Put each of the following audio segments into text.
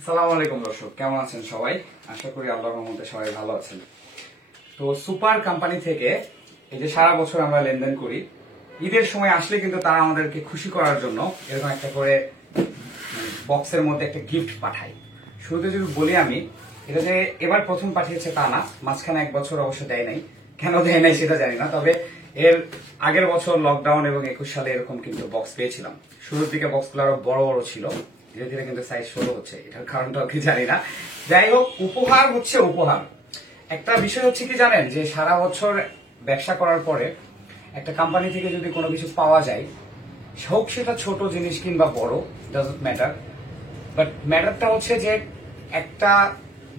আসসালামু আলাইকুম দর্শক, কেমন আছেন সবাই? আশা করি আল্লাহর রহমতে সবাই ভালো আছেন। তো সুপার কোম্পানি থেকে এই যে সারা বছর আমরা লেনদেন করি, ঈদের সময় আসলে কিন্তু তারা আমাদেরকে খুশি করার জন্য এরকম একটা করে বক্সের মধ্যে একটা গিফট পাঠায়। শুরুতে যদি বলি আমি, এটা যে এবার প্রথম পাঠিয়েছে তা না, মাঝখানে এক বছর অবশ্য দেয় নাই। কেন দেয় নাই সেটা জানি না, তবে এর আগের বছর লকডাউন এবং 21 সালে এরকম কিন্তু বক্স পেয়েছিলাম। শুরুর দিকে বক্সগুলো আরো বড় বড় ছিল, ধীরে ধীরে কিন্তু সাইজ ছোট হচ্ছে। এটার কারণটাও কি জানি না। যাই হোক, উপহার হচ্ছে উপহার। একটা বিষয় হচ্ছে কি জানেন, যে সারা বছর ব্যবসা করার পরে একটা কোম্পানি থেকে যদি কোনো কিছু পাওয়া যায়, হোক সেটা ছোট জিনিস কিংবা বড়, ডাজন্ট ম্যাটার, বাট ম্যাটারটা হচ্ছে যে একটা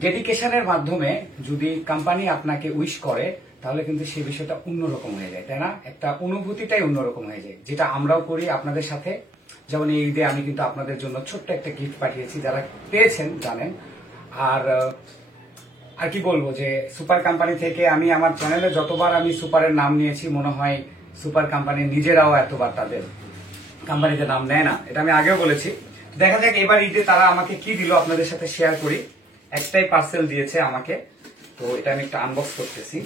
ডেডিকেশনের মাধ্যমে যদি কোম্পানি আপনাকে উইশ করে, তাহলে কিন্তু সেই বিষয়টা অন্যরকম হয়ে যায়, তাই না? একটা অনুভূতিটাই অন্যরকম হয়ে যায়, যেটা আমরাও করি আপনাদের সাথে। যেমন এই ঈদে আমি কিন্তু আপনাদের জন্য ছোট্ট একটা গিফট পাঠিয়েছি, যারা পেয়েছেন জানেন। আর আর কি বলবো, যে সুপার কোম্পানি থেকে আমি আমার চ্যানেলে যতবার আমি সুপারের নাম নিয়েছি, মনে হয় সুপার কোম্পানি নিজেরাও এতবার তাদের কোম্পানিতে নাম নেয় না। এটা আমি আগেও বলেছি। দেখা যাক এবার ঈদে তারা আমাকে কি দিল, আপনাদের সাথে শেয়ার করি। একটাই পার্সেল দিয়েছে আমাকে, তো এটা আমি একটা আনবক্স করতেছি।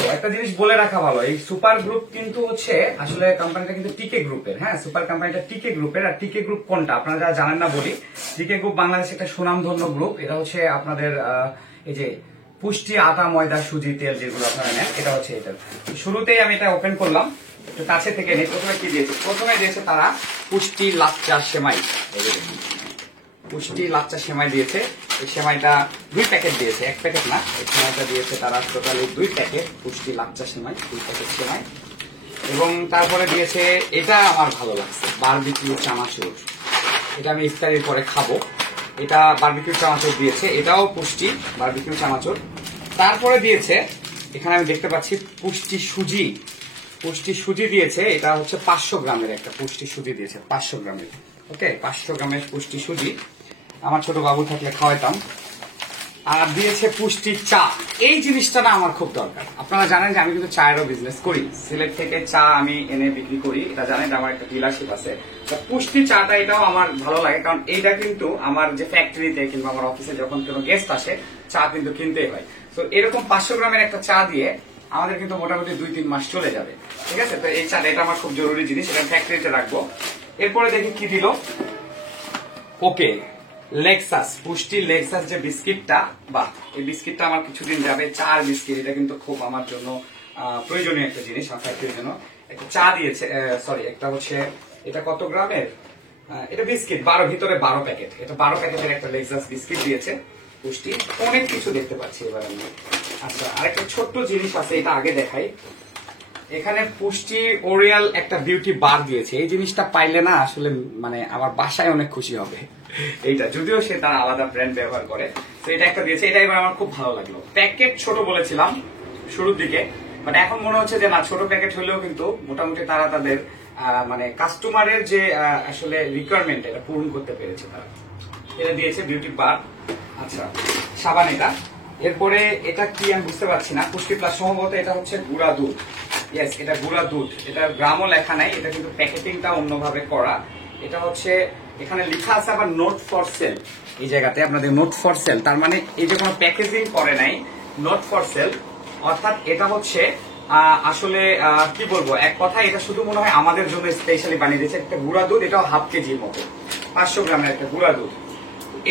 তো একটা জিনিস বলে রাখা ভালো, এই সুপার গ্রুপ কিন্তু হচ্ছে আসলে কোম্পানিটা কিন্তু টিকে গ্রুপের। হ্যাঁ, সুপার কোম্পানিটা টিকে গ্রুপের। আর টিকে গ্রুপ কোনটা আপনারা যারা জানেন না বলি, টিকে গ্রুপ বাংলাদেশ একটা সুনামধন্য গ্রুপ। এটা হচ্ছে আপনাদের এই যে পুষ্টি আটা ময়দা সুজি তেল যেগুলো আপনারা নেন, এটা হচ্ছে এটা। শুরুতেই আমি এটা ওপেন করলাম, একটু কাছে থেকে নেই। প্রথমে কি দিয়েছে? প্রথমে দিয়েছে তারা পুষ্টি লাচ্চা সেমাই। পুষ্টি লাচ্চা সেমাই দিয়েছে। এই সেমাইটা 2 প্যাকেট দিয়েছে, 1 প্যাকেট না। এই সেমাইটা দিয়েছে তারা টোটালি 2 প্যাকেট পুষ্টি লাচ্চা সেমাই, 2 প্যাকেট সেমাই। এবং তারপরে দিয়েছে, এটা আমার ভালো লাগছে, বারবিকিউ চানাচুর। এটা আমি ইফতারির পরে খাবো। এটা বারবিকিউ চানাচুর দিয়েছে, এটাও পুষ্টি বারবিকিউ চানাচুর। তারপরে দিয়েছে, এখানে আমি দেখতে পাচ্ছি পুষ্টি সুজি। পুষ্টি সুজি দিয়েছে, এটা হচ্ছে 500 গ্রামের একটা পুষ্টি সুজি দিয়েছে, 500 গ্রামের। ওকে, 500 গ্রামের পুষ্টি সুজি, আমার ছোট বাবু থাকলে খাওয়াইতাম। আর দিয়েছে পুষ্টি চা। এই জিনিসটা না আমার খুব দরকার। আপনারা জানেন যে আমি কিন্তু চায়েরও বিজনেস করি, সিলেট থেকে চা আমি এনে বিক্রি করি, এটা জানেন, আমার একটা ডিলারশিপ আছে। পুষ্টি চাটা এটাও আমার ভালো লাগে, কারণ এইটা কিন্তু আমার যে ফ্যাক্টরিতে কিংবা আমার অফিসে যখন কোনো গেস্ট আসে, চা কিন্তু কিনতেই হয়। তো এরকম 500 গ্রামের একটা চা দিয়ে আমাদের কিন্তু মোটামুটি 2-3 মাস চলে যাবে। ঠিক আছে, তো এই চাটা এটা আমার খুব জরুরি জিনিস, এটা ফ্যাক্টরিতে রাখবো। এরপরে দেখি কি দিল। ওকে, লেক্সাস, পুষ্টি লেক্সাস যে বিস্কিটটা, বাহ, এই বিস্কিটটা আমার কিছুদিন যাবে। 4 বিস্কিট, এটা কিন্তু খুব আমার জন্য প্রয়োজনীয় একটা জিনিস আমার ফ্যাক্টরির জন্য। একটা চা দিয়েছে, সরি, একটা হচ্ছে, এটা কত গ্রামের? এটা বিস্কিট 12, ভিতরে 12 প্যাকেট। এটা 12 প্যাকেটের একটা লেক্সাস বিস্কিট দিয়েছে পুষ্টি। অনেক কিছু দেখতে পাচ্ছি এবার আমি। আচ্ছা, আরেকটা ছোট্ট জিনিস আছে, এটা আগে দেখাই। এখানে পুষ্টি ওরিয়াল একটা বিউটি বার দিয়েছে। এই জিনিসটা পাইলে না আসলে মানে আমার বাসায় অনেক খুশি হবে। এইটা যদিও সে তার আলাদা ব্র্যান্ড ব্যবহার করে, তো এটা একটা দিয়েছে। এটা এবার আমার খুব ভালো লাগলো। প্যাকেট ছোট বলেছিলাম শুরুর দিকে, বাট এখন মনে হচ্ছে যে না, ছোট প্যাকেট হলেও কিন্তু মোটামুটি তারা তাদের মানে কাস্টমারের যে আসলে রিকোয়ারমেন্ট, এটা পূরণ করতে পেরেছে তারা। এটা দিয়েছে বিউটি বার। আচ্ছা, সাবান এটা। এরপরে এটা কি আমি বুঝতে পারছি না, পুষ্টি প্লাস সম্ভবত এটা হচ্ছে গুঁড়া দুধ। ইয়েস, এটা গুঁড়া দুধ। এটা গ্রামও লেখা নাই, এটা কিন্তু প্যাকেটিংটা অন্যভাবে করা। এটা হচ্ছে, এখানে লেখা আছে আবার নোট ফর সেল। এই জায়গাতে আপনাদের নোট ফর সেল, তার মানে এই যে কোনো প্যাকেজিং করে নাই, নোট ফর সেল। অর্থাৎ এটা হচ্ছে আসলে কি বলবো, এক কথা এটা শুধু মনে হয় আমাদের জন্য স্পেশালি বানিয়ে দিয়েছে। একটা গুঁড়া দুধ, এটাও হাফ কেজির মতো, 500 গ্রামের একটা গুঁড়া দুধ।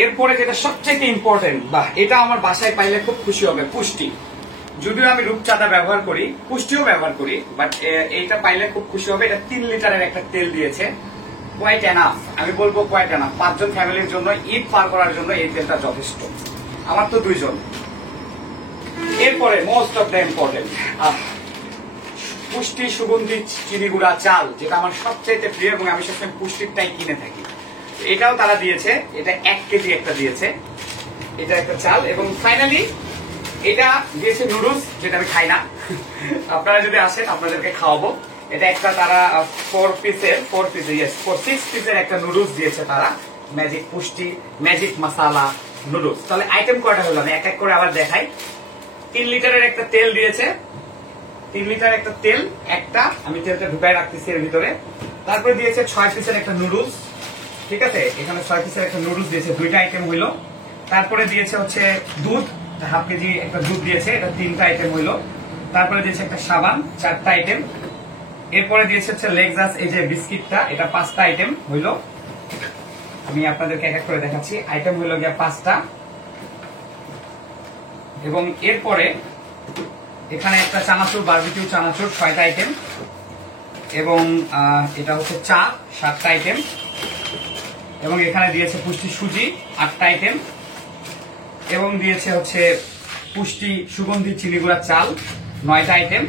এরপরে যেটা সবচেয়ে ইম্পর্টেন্ট, বা এটা আমার বাসায় পাইলে খুব খুশি হবে, পুষ্টি। যদিও আমি রূপচাঁদা ব্যবহার করি, পুষ্টিও ব্যবহার করি, বাট এইটা পাইলে খুব খুশি হবে। এটা 3 লিটারের একটা তেল দিয়েছে, কোয়াইট এনাফ। আমি বলবো কোয়াইট এনাফ, 5 জন ফ্যামিলির জন্য, ঈদ পার করার জন্য এই তেলটা যথেষ্ট। আমার তো 2 জন। এরপরে মোস্ট অফ দ্য ইম্পর্টেন্ট, পুষ্টি সুগন্ধি চিনি গুঁড়া চাল, যেটা আমার সবচেয়ে প্রিয় এবং আমি সবসময় পুষ্টিরটাই কিনে থাকি। এটাও তারা দিয়েছে, এটা 1 কেজি একটা দিয়েছে, এটা একটা চাল। এবং ফাইনালি এটা দিয়েছে নুডলস, যেটা আমি খাই না। আপনারা যদি আসেন আপনাদেরকে খাওয়াবো। এটা একটা তারা 6 পিসের একটা নুডলস দিয়েছে তারা, ম্যাজিক পুষ্টি ম্যাজিক মশালা নুডলস। তাহলে আইটেম কয়টা হলো, আমি এক এক করে আবার দেখাই। 3 লিটারের একটা তেল দিয়েছে, 3 লিটার একটা তেল, একটা আমি তেলটা ঢুকায় রাখতেছি এর ভিতরে। তারপরে দিয়েছে 6 পিসের একটা নুডলস, ঠিক আছে, এখানে 6 পিসের একটা নুডলস দিয়েছে, 2টা আইটেম হইলো। তারপরে দিয়েছে হচ্ছে দুধ, হাফ কেজি একটা দুধ দিয়েছে, এটা 3টা আইটেম হইলো। তারপরে দিয়েছে একটা সাবান, 4টা আইটেম। এরপরে দিয়েছে হচ্ছে লেগজাস, এই যে বিস্কিটটা, এটা 5টা আইটেম হইলো। আমি আপনাদেরকে এক এক করে দেখাচ্ছি। আইটেম হইলো গিয়া 5টা। এবং এরপরে এখানে একটা চানাচুর, বারবিকিউ চানাচুর, 6টা আইটেম। এবং এটা হচ্ছে চা, 7টা আইটেম। এবং এখানে দিয়েছে পুষ্টি সুজি, 8টা আইটেম। এবং দিয়েছে হচ্ছে পুষ্টি সুগন্ধি চিনিগুড়া চাল, 9টা আইটেম।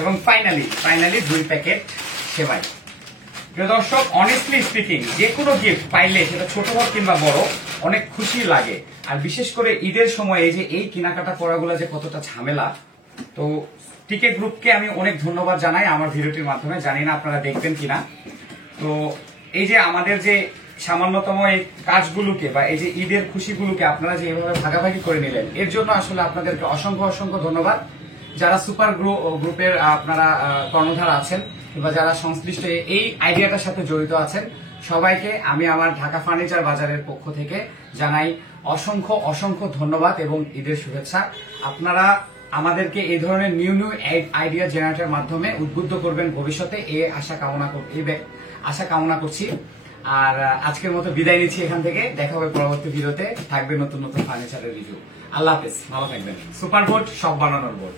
এবং ফাইনালি 2 প্যাকেট সেমাই। প্রিয় দর্শক, অনেস্টলি স্পিকিং, যে কোনো গিফট পাইলে সেটা ছোট হোক কিংবা বড়, অনেক খুশি লাগে। আর বিশেষ করে ঈদের সময় এই যে এই কেনাকাটা করাগুলো যে কতটা ঝামেলা। তো টিকে গ্রুপকে আমি অনেক ধন্যবাদ জানাই আমার ভিডিওটির মাধ্যমে। জানি না আপনারা দেখবেন কিনা। তো এই যে আমাদের যে সামান্যতম এই কাজগুলোকে বা এই যে ঈদের খুশিগুলোকে আপনারা যে এভাবে ভাগাভাগি করে নিলেন, এর জন্য আসলে আপনাদেরকে অসংখ্য ধন্যবাদ। যারা সুপার গ্রুপের আপনারা কর্ণধার আছেন কিংবা যারা সংশ্লিষ্ট এই আইডিয়াটার সাথে জড়িত আছেন, সবাইকে আমি আমার ঢাকা ফার্নিচার বাজারের পক্ষ থেকে জানাই অসংখ্য ধন্যবাদ এবং ঈদের শুভেচ্ছা। আপনারা আমাদেরকে এই ধরনের নিউ আইডিয়া জেনারেটের মাধ্যমে উদ্বুদ্ধ করবেন ভবিষ্যতে, এই আশা কামনা করছি। আর আজকের মতো বিদায় নিচ্ছি এখান থেকে। দেখা হবে পরবর্তী ভিডিওতে, থাকবে নতুন ফার্নিচারের রিভিউ। আল্লাহ হাফেজ, ভালো থাকবেন। সুপার বোর্ড, সব বানানোর বোর্ড।